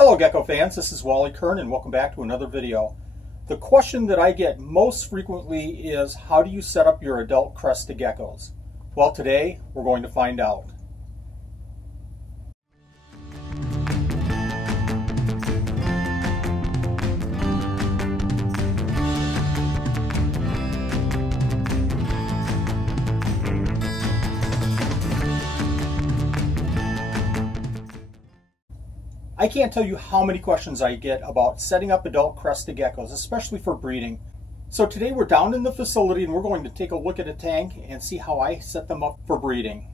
Hello Gecko fans, this is Wally Kern and welcome back to another video. The question that I get most frequently is, how do you set up your adult Crested Geckos? Well, today we're going to find out. I can't tell you how many questions I get about setting up adult Crested Geckos, especially for breeding. So today we're down in the facility and we're going to take a look at a tank and see how I set them up for breeding.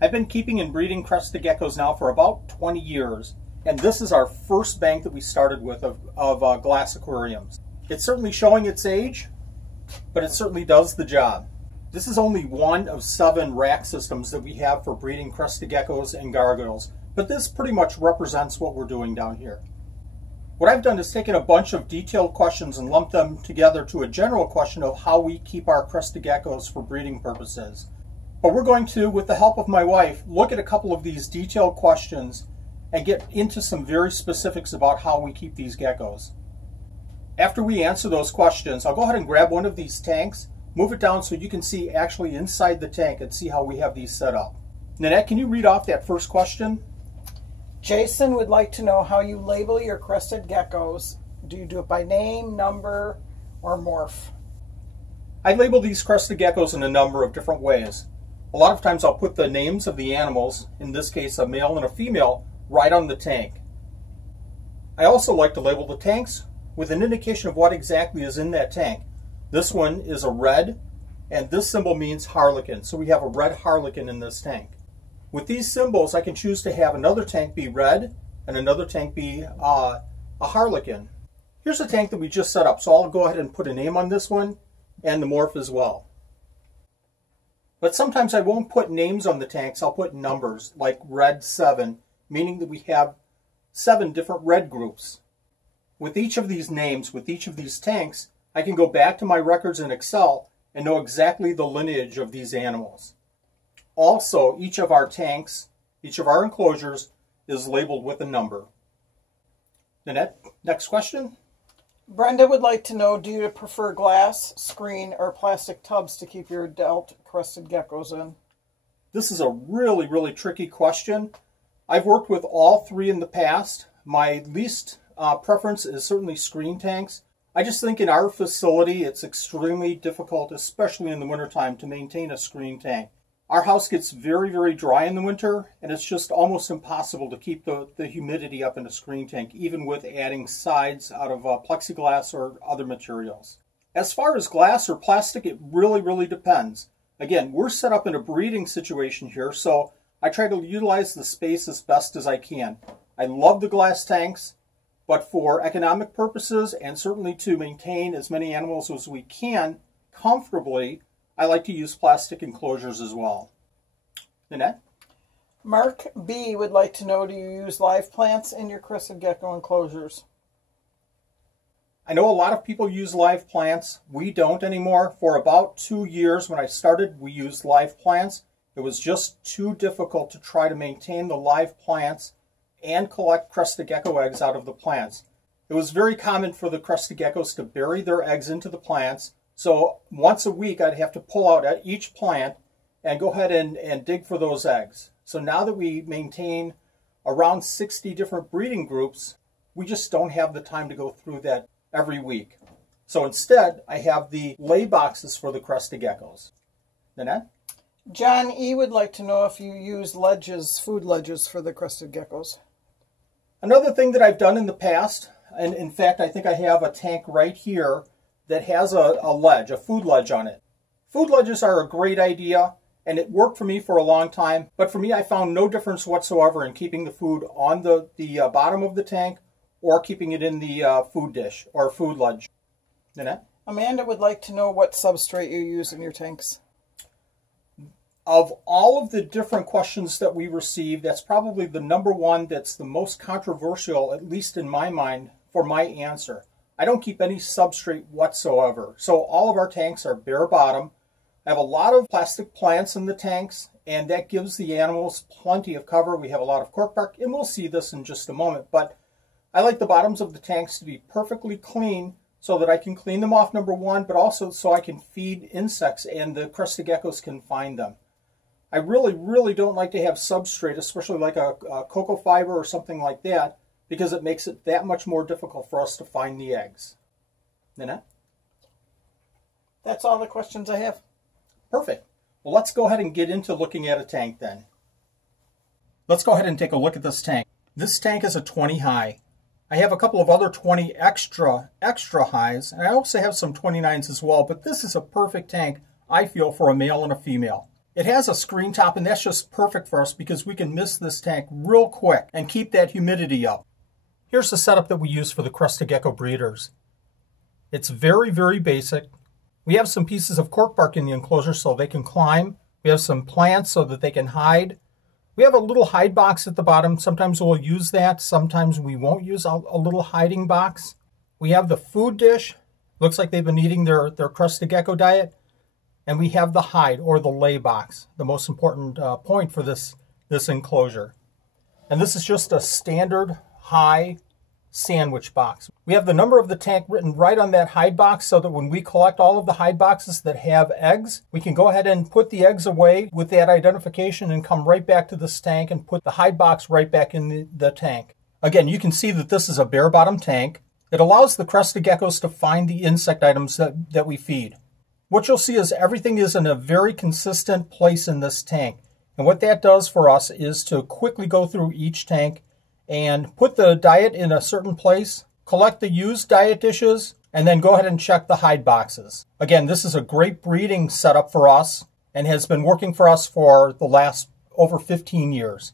I've been keeping and breeding Crested Geckos now for about 20 years, and this is our first bank that we started with of glass aquariums. It's certainly showing its age, but it certainly does the job. This is only one of 7 rack systems that we have for breeding Crested Geckos and gargoyles. But this pretty much represents what we're doing down here. What I've done is taken a bunch of detailed questions and lumped them together to a general question of how we keep our Crested Geckos for breeding purposes. But we're going to, with the help of my wife, look at a couple of these detailed questions and get into some very specifics about how we keep these geckos. After we answer those questions, I'll go ahead and grab one of these tanks, move it down so you can see actually inside the tank and see how we have these set up. Nanette, can you read off that first question? Jason would like to know how you label your Crested Geckos. Do you do it by name, number, or morph? I label these Crested Geckos in a number of different ways. A lot of times I'll put the names of the animals, in this case a male and a female, right on the tank. I also like to label the tanks with an indication of what exactly is in that tank. This one is a red, and this symbol means harlequin, so we have a red harlequin in this tank. With these symbols, I can choose to have another tank be red and another tank be a harlequin. Here's a tank that we just set up, so I'll go ahead and put a name on this one and the morph as well. But sometimes I won't put names on the tanks, I'll put numbers, like red 7, meaning that we have 7 different red groups. With each of these names, with each of these tanks, I can go back to my records in Excel and know exactly the lineage of these animals. Also, each of our tanks, each of our enclosures is labeled with a number. Nanette, next question. Brenda would like to know, do you prefer glass, screen, or plastic tubs to keep your adult Crested Geckos in? This is a really, really tricky question. I've worked with all 3 in the past. My least preference is certainly screen tanks. I just think in our facility it's extremely difficult, especially in the wintertime, to maintain a screen tank. Our house gets very, very dry in the winter, and it's just almost impossible to keep the humidity up in a screen tank, even with adding sides out of plexiglass or other materials. As far as glass or plastic, it really, really depends. Again, we're set up in a breeding situation here, so I try to utilize the space as best as I can. I love the glass tanks, but for economic purposes and certainly to maintain as many animals as we can comfortably, I like to use plastic enclosures as well. Nanette? Mark B. would like to know, do you use live plants in your Crested Gecko enclosures? I know a lot of people use live plants. We don't anymore. For about 2 years when I started, we used live plants. It was just too difficult to try to maintain the live plants and collect Crested Gecko eggs out of the plants. It was very common for the Crested Geckos to bury their eggs into the plants. So once a week, I'd have to pull out at each plant and go ahead and dig for those eggs. So now that we maintain around 60 different breeding groups, we just don't have the time to go through that every week. So instead, I have the lay boxes for the Crested Geckos. Nanette? John E. would like to know if you use ledges, food ledges for the Crested Geckos. Another thing that I've done in the past, and in fact, I think I have a tank right here that has a ledge, a food ledge on it. Food ledges are a great idea, and it worked for me for a long time, but for me I found no difference whatsoever in keeping the food on the bottom of the tank or keeping it in the food dish or food ledge. Nanette? Amanda would like to know what substrate you use in your tanks. Of all of the different questions that we receive, that's probably the number one that's the most controversial, at least in my mind, for my answer. I don't keep any substrate whatsoever. So all of our tanks are bare bottom. I have a lot of plastic plants in the tanks, and that gives the animals plenty of cover. We have a lot of cork bark, and we'll see this in just a moment. But I like the bottoms of the tanks to be perfectly clean so that I can clean them off, number one, but also so I can feed insects and the crested geckos can find them. I really don't like to have substrate, especially like a cocoa fiber or something like that, because it makes it that much more difficult for us to find the eggs. Nanette? That's all the questions I have. Perfect. Well, let's go ahead and get into looking at a tank then. Let's go ahead and take a look at this tank. This tank is a 20 high. I have a couple of other 20 extra highs, and I also have some 29s as well, but this is a perfect tank, I feel, for a male and a female. It has a screen top, and that's just perfect for us because we can mist this tank real quick and keep that humidity up. Here's the setup that we use for the Crested Gecko breeders. It's very basic. We have some pieces of cork bark in the enclosure so they can climb. We have some plants so that they can hide. We have a little hide box at the bottom. Sometimes we'll use that. Sometimes we won't use a little hiding box. We have the food dish. Looks like they've been eating their Crested Gecko diet. And we have the hide or the lay box, the most important point for this enclosure. And this is just a standard high sandwich box. We have the number of the tank written right on that hide box so that when we collect all of the hide boxes that have eggs, we can go ahead and put the eggs away with that identification and come right back to this tank and put the hide box right back in the tank. Again, you can see that this is a bare bottom tank. It allows the Crested Geckos to find the insect items that we feed. What you'll see is everything is in a very consistent place in this tank. And what that does for us is to quickly go through each tank and put the diet in a certain place, collect the used diet dishes, and then go ahead and check the hide boxes. Again, this is a great breeding setup for us and has been working for us for the last over 15 years.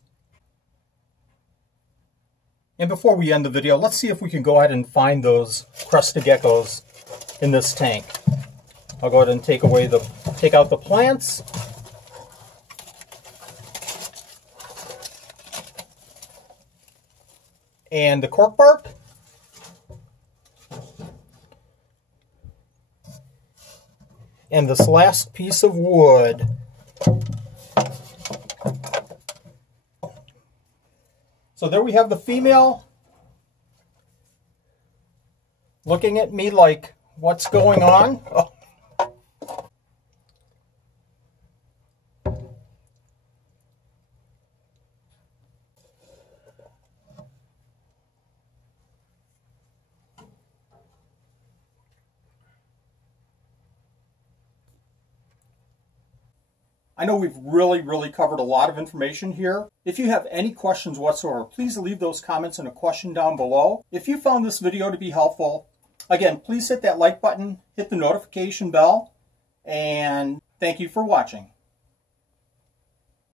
And before we end the video, let's see if we can go ahead and find those Crested Geckos in this tank. I'll go ahead and take out the plants. And the cork bark. And this last piece of wood. So there we have the female looking at me like, what's going on? Oh. I know we've really covered a lot of information here. If you have any questions whatsoever, please leave those comments in a question down below. If you found this video to be helpful, again, please hit that like button, hit the notification bell, and thank you for watching.